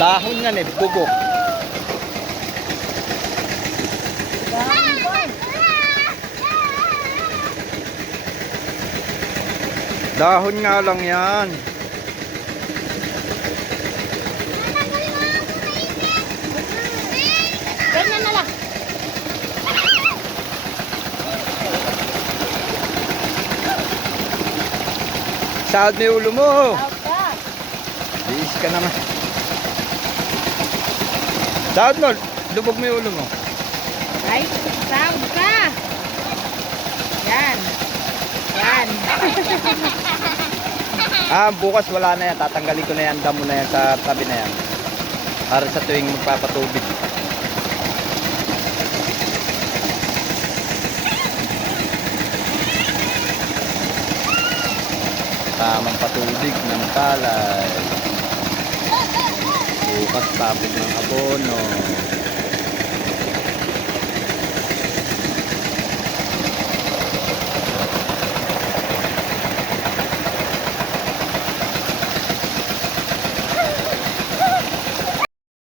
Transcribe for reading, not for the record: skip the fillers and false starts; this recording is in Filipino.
Dahon nga eh, bubok. Dahon nga lang yan. Ganyan na lang. Sahod mo yung ulo mo. Out ka. Biis ka naman. Sahod mo, lubog mo yung ulo mo. Ay, sound ka. Yan. Yan. Bukas wala na yan. Tatanggalin ko na yan. Damo na yan sa tabi na yan. Para sa tuwing magpapatubig. Tamang patubig ng palay. Bukas tapos ng abono.